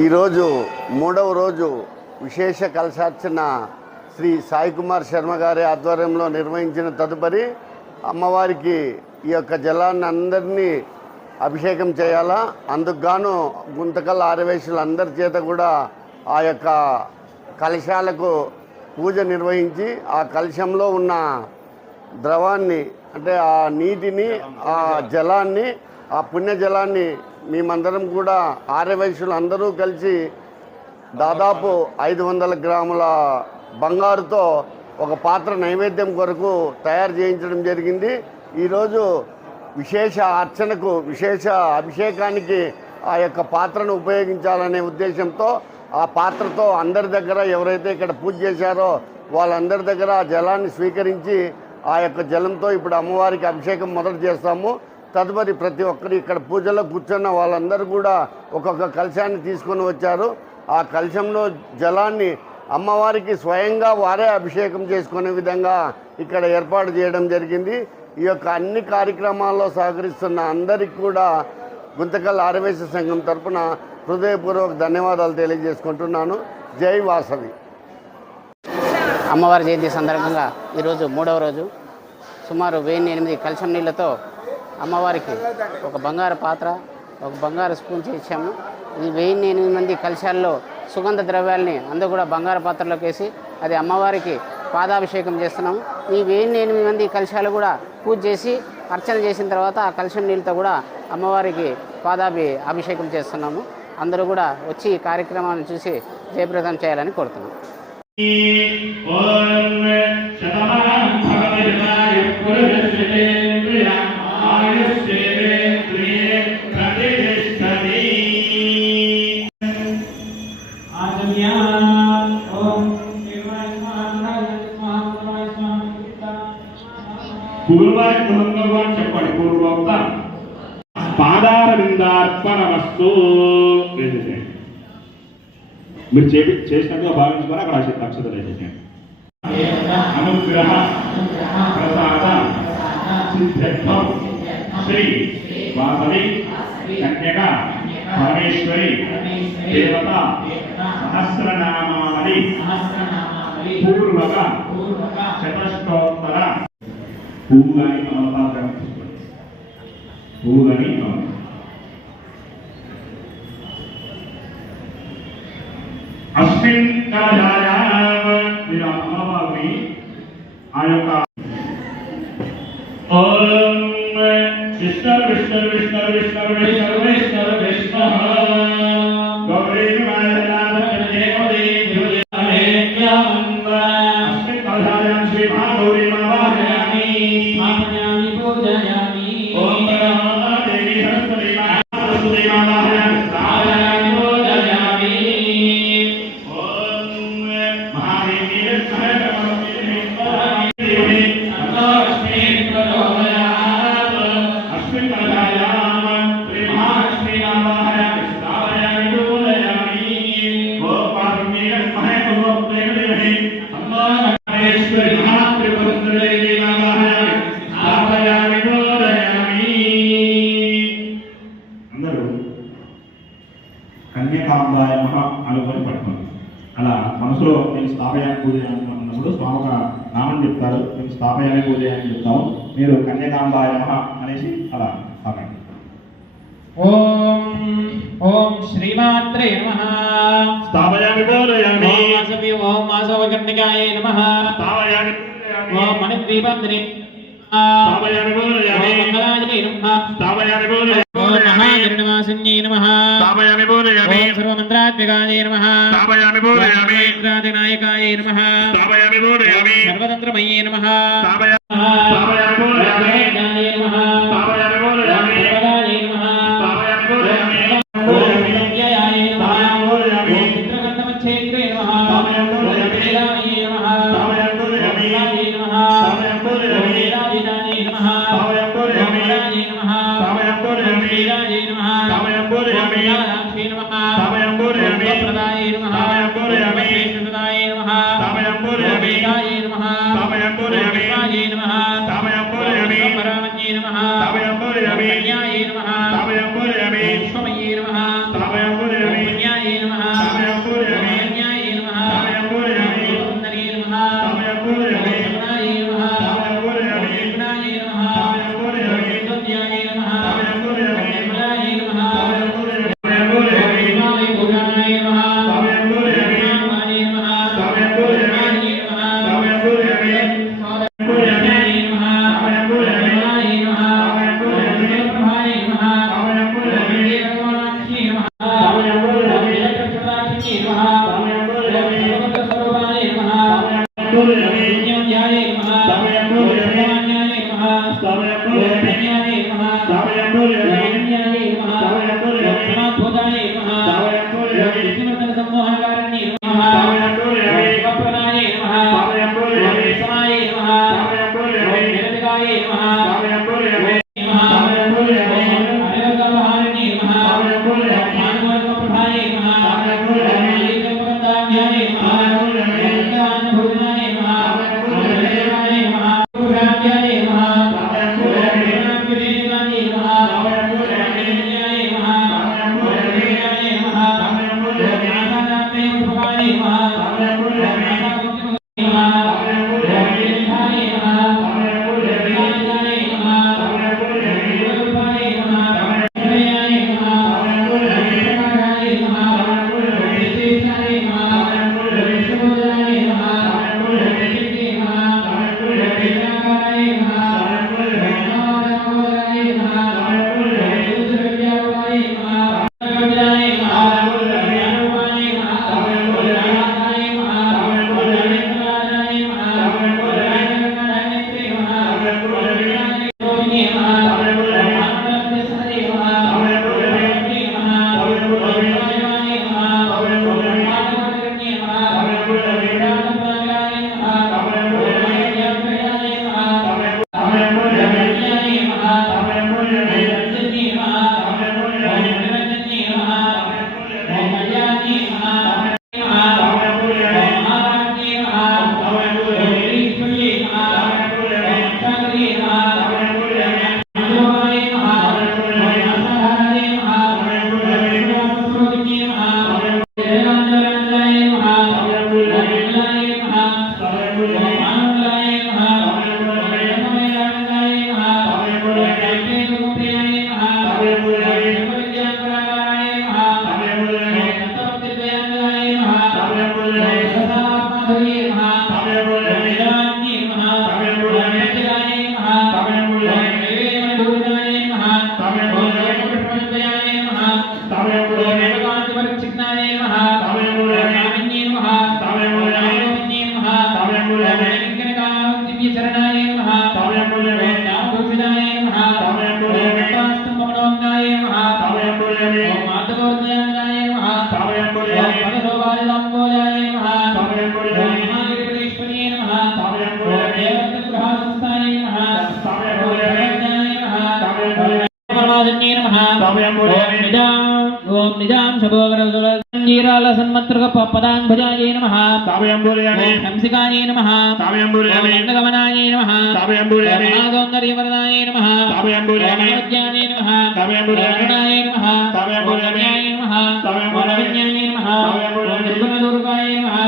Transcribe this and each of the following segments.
ఈరోజు మూడవ రోజు విశేష కలశార్చన శ్రీ సాయికుమార్ శర్మ గారి ఆధ్వర్యంలో నిర్వహించిన తదుపరి అమ్మవారికి ఈ యొక్క జలాన్ని అందరినీ అభిషేకం చేయాలా? అందుకు గాను గుంతకల్ ఆరవేశులు అందరి చేత కూడా ఆ యొక్క కలశాలకు పూజ నిర్వహించి ఆ కలశంలో ఉన్న ద్రవాన్ని అంటే ఆ నీటిని ఆ జలాన్ని ఆ పుణ్య జలాన్ని మేమందరం కూడా ఆర్యవైశ్యులు అందరూ కలిసి దాదాపు ఐదు వందల గ్రాముల బంగారుతో ఒక పాత్ర నైవేద్యం కొరకు తయారు చేయించడం జరిగింది. ఈరోజు విశేష అర్చనకు విశేష అభిషేకానికి ఆ యొక్క పాత్రను ఉపయోగించాలనే ఉద్దేశంతో ఆ పాత్రతో అందరి దగ్గర ఎవరైతే ఇక్కడ పూజ చేశారో వాళ్ళందరి దగ్గర ఆ జలాన్ని స్వీకరించి ఆ యొక్క జలంతో ఇప్పుడు అమ్మవారికి అభిషేకం మొదలు చేస్తాము. తదుపరి ప్రతి ఒక్కరు ఇక్కడ పూజలో కూర్చున్న వాళ్ళందరూ కూడా ఒక్కొక్క కలశాన్ని తీసుకొని వచ్చారు. ఆ కలశంలో జలాన్ని అమ్మవారికి స్వయంగా వారే అభిషేకం చేసుకునే విధంగా ఇక్కడ ఏర్పాటు చేయడం జరిగింది. ఈ యొక్క అన్ని కార్యక్రమాల్లో సహకరిస్తున్న అందరికీ కూడా గుంతకల్ ఆరవేశ సంఘం తరపున హృదయపూర్వక ధన్యవాదాలు తెలియజేసుకుంటున్నాను. జై వాసవి. అమ్మవారి జయంతి సందర్భంగా ఈరోజు మూడవ రోజు సుమారు వెయ్యి ఎనిమిది కలశం నీళ్ళతో అమ్మవారికి ఒక బంగారు పాత్ర ఒక బంగారు స్పూన్ చేసాము ఈ వెయ్యి ఎనిమిది మంది కలశాల్లో సుగంధ ద్రవ్యాల్ని అందరూ కూడా బంగారు పాత్రలోకి వేసి అది అమ్మవారికి పాదాభిషేకం చేస్తున్నాము. ఈ వెయ్యి ఎనిమిది మంది కలశాలు కూడా పూజ చేసి అర్చన చేసిన తర్వాత ఆ కలశం నీళ్ళతో కూడా అమ్మవారికి పాదాభి అభిషేకం చేస్తున్నాము. అందరూ కూడా వచ్చి ఈ కార్యక్రమాన్ని చూసి జయప్రదం చేయాలని కోరుతున్నాం. శతమానం భవతి భగవాన్ చెప్పండి పూర్వోక్త. పాదార విందార్పణమస్తు వేసేసేయండి మీరు చేపి చేసినట్టుగా భావించుకొని అక్కడ అక్ష- అక్షతలు వేసేసేయండి అనుగ్రహ ప్రసాద సిద్ధ్యర్థం శ్రీ వాసవి కన్యక పరమేశ్వరి దేవత సహస్రనామావళి పూర్వక చతష్టోత్తర. కానీ కమలపాత్రం తీసుకోండి పువ్వు కానీ కమలం అస్మిన్ కలశాయాం మీరు ఆ అమ్మవారిని ఆ యొక్క ఓం విష్ణు విష్ణు విష్ణు విష్ణు విష్ణు విష్ణు విష్ణు చెప్తాము మీరు కన్యకాంబాయ అనేసి అలా ఆగండి. ఓం ఓం శ్రీమాత్రే నమః. స్థాపయామి పూజయామి. ఓం వాసవి ఓం నమః. స్థాపయామి ఓం మణిద్వీపంద్రి స్థాపయామి ఓం నమః. స్థాపయామి ఓం పూజయామి మహాగరుడవాసిన్యై నమః స్థాపయామి పూజయామి ఓం సర్వమంత్రాత్మికాయ నమః. స్థాపయామి పూజయామి ఇంద్రాదినాయకాయ నమః. స్థాపయామి పూజయామి సర్వతంత్రమయే నమః. స్థాపయామి స్థాపయామి పూజయామి पदाम्भुजाय नमः तामयम्बूलयामि हंसिकायै नमः तामयम्बूलयामि नगमनायै नमः तामयम्बूलयामि महागौन्दर्यवरदाय नमः तामयम्बूलयामि ज्ञाने नमः तामयम्बूलयामि ज्ञाने नमः तामयम्बूलयामि ज्ञाने नमः तामयम्बूलयामि ज्ञाने नमः तामयम्बूलयामि दुर्गाय नमः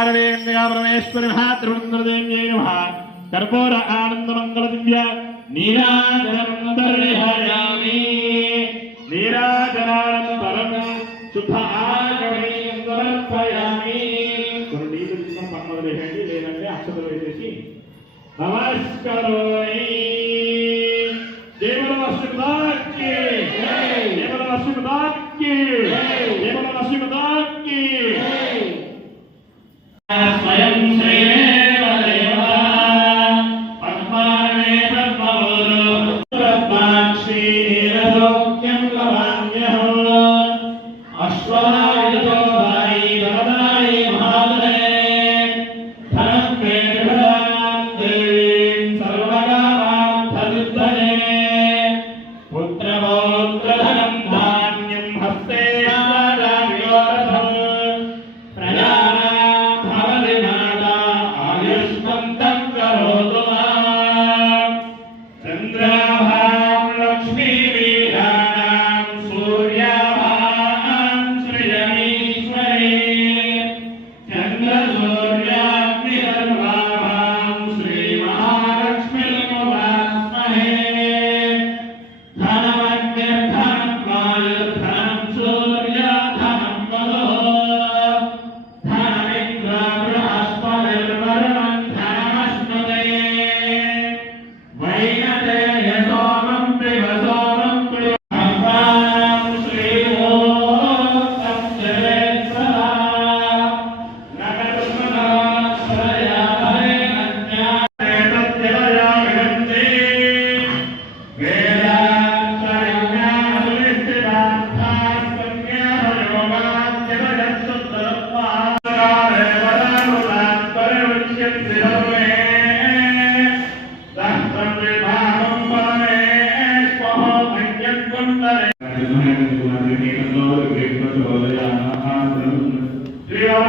శ్రీవారవేంద్రగా పరమేశ్వరి మహాత్రివృందరదేవ్యై నమ. కర్పూర ఆనందమంగళ దివ్య నీరాజనందర్యామి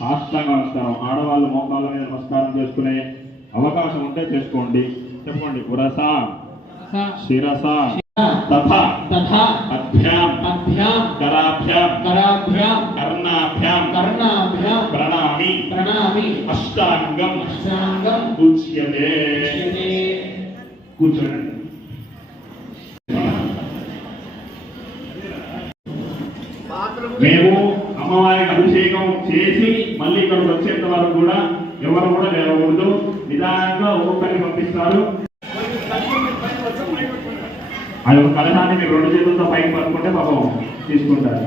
సాష్టాంగ నమస్కారం ఆడవాళ్ళు మోకాళ్ళ మీద నమస్కారం చేసుకునే అవకాశం ఉంటే చేసుకోండి. చెప్పండి పురస శిరస తథా తథా. అభ్యాం అభ్యాం కరాభ్యాం కరాభ్యాం. కర్ణాభ్యాం కర్ణాభ్యాం. ప్రణామి ప్రణామి. అష్టాంగం అష్టాంగం. ఉచ్యతే. ఉచ్యతే. కూర్చోండి మేము అమ్మవారికి అభిషేకం చేసి మళ్ళీ ఇక్కడికి వచ్చేంత వరకు కూడా ఎవరు కూడా లేవకూడదు నిదానంగా ఒక్కొక్కరిని పంపిస్తారు. ఆ యొక్క కలశాన్ని మీరు రెండు చేతులతో పైకి పట్టుకుంటే పాపం తీసుకుంటారు.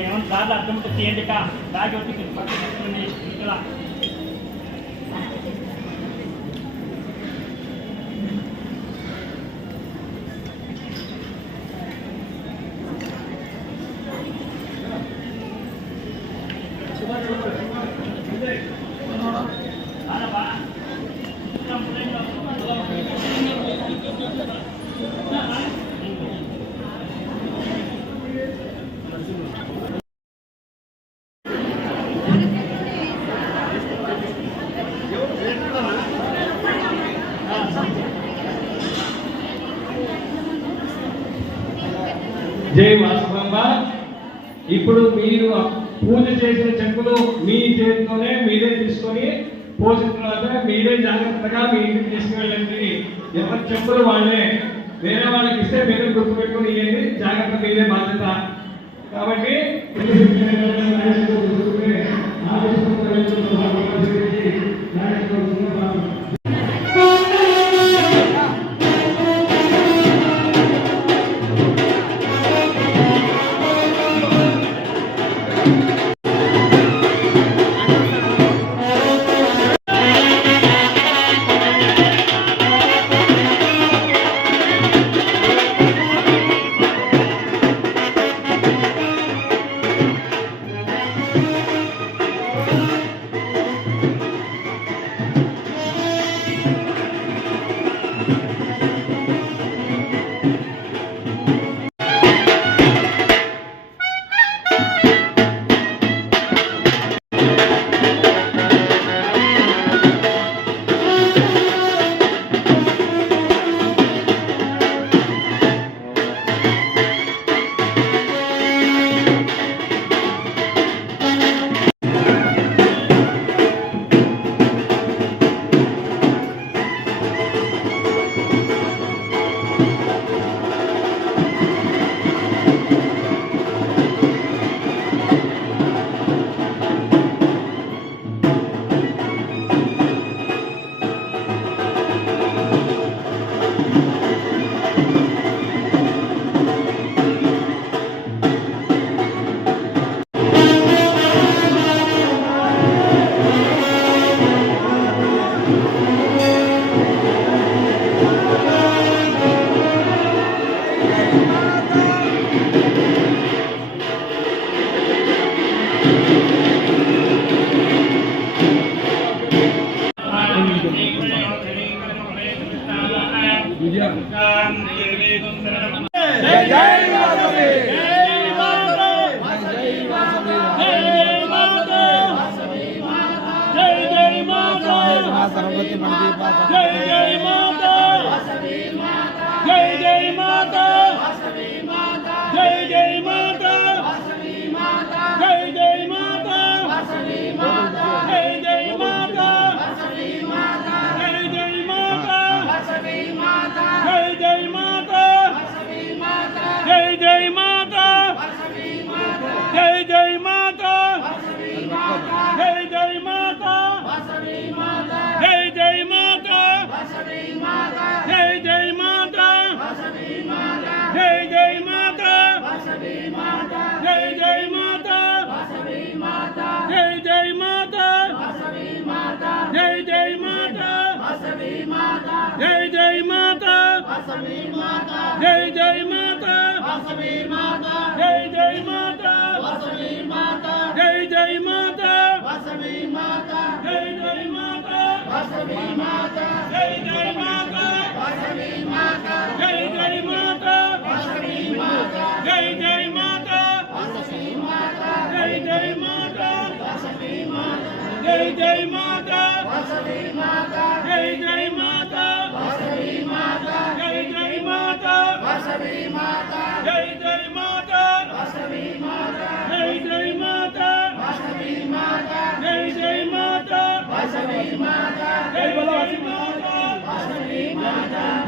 ఏమన్నా అర్థం ఉంటే చేయండి కా? దాగి వచ్చి పక్కన ఇక్కడ జై వాసుబంబ ఇప్పుడు మీరు పూజ చేసిన చెప్పులు మీ చేతితోనే మీరే తీసుకొని పోసిన తర్వాత మీరే జాగ్రత్తగా మీ ఇంటికి తీసుకువెళ్ళండి. ఎవరి చెప్పులు వాళ్ళే. వేరే వాళ్ళకి ఇస్తే మీరు గుర్తుపెట్టుకుని ఇవ్వండి. జాగ్రత్త మీరే బాధ్యత. కాబట్టి Jai Jai Mata. Jai Jai Mata. Jai Jai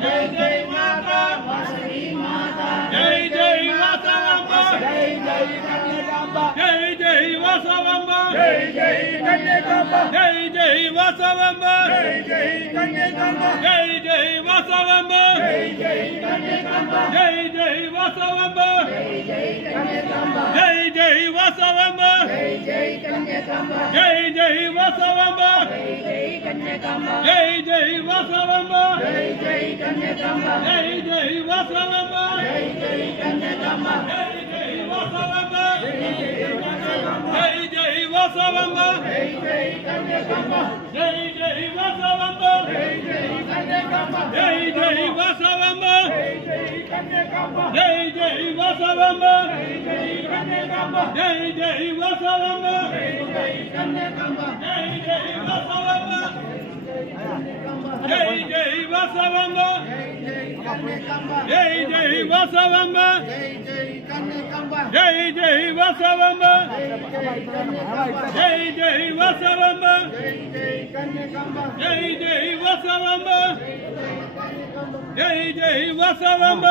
జై జై మాతా జై జై కన్యకాంబ జై వాసవమ్మ జై జై కన్యకమ్మ జై జై వాసవమ్మ జై జై కన్యకమ్మ జై జై వాసవమ్మ జై జై కన్యకమ్మ జై జై వాసవమ్మ జై జై కన్యకమ్మ జై జై వాసవమ్మ జై జై కన్యకమ్మ జై జై వాసవమ్మ జై జై కన్యకమ్మ జై జై వాసవమ్మ జై జై కన్యకమ్మ జై జై వాసవమ్మ జై జై కన్యకమ్మ జై జై వాసవమ్మ జై జై కన్యకమ్మ జై వాసవంబ జై జై కన్యకంబ జై జై వాసవంబ జై జై కన్యకంబ జై జై వాసవంబ జై జై కన్యకంబ జై జై వాసవంబ జై జై కన్యకంబ జై జై వాసవంబ జై జై కన్యకంబ జై జై వాసవంబ జై జై వాసవంబ జై జై కన్యకంబ జై జై వాసవంబ జై జై జై వసవమ్మ జై జై వసవమ్మ జై జై వసవమ్మ జై జై వసవమ్మ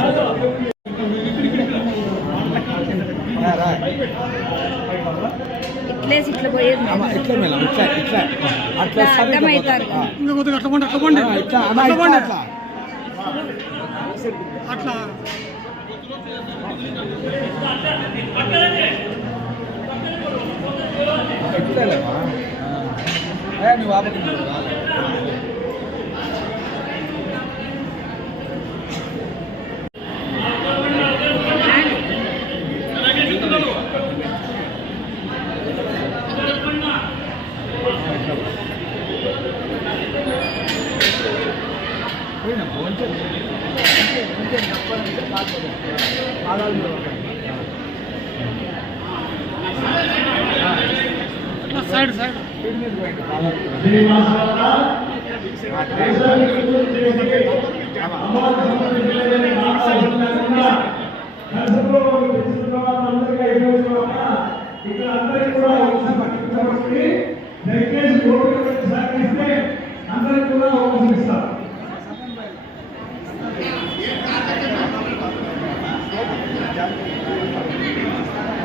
హలో ఇట్లేసి ఇట్లా పోయేది మేడం ఇట్లా ఇట్లా. అట్లా నువ్వు ఆపకుండా. ఆధార్ మీద సైడ్ సైడ్ ఇక్కడ అందరికీ కూడా అందరికీ కూడా అవకాశం ఇస్తారు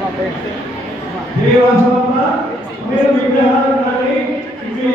ఏ వస్తున్న మీరు విగ్రహాలు కానీ ఇవి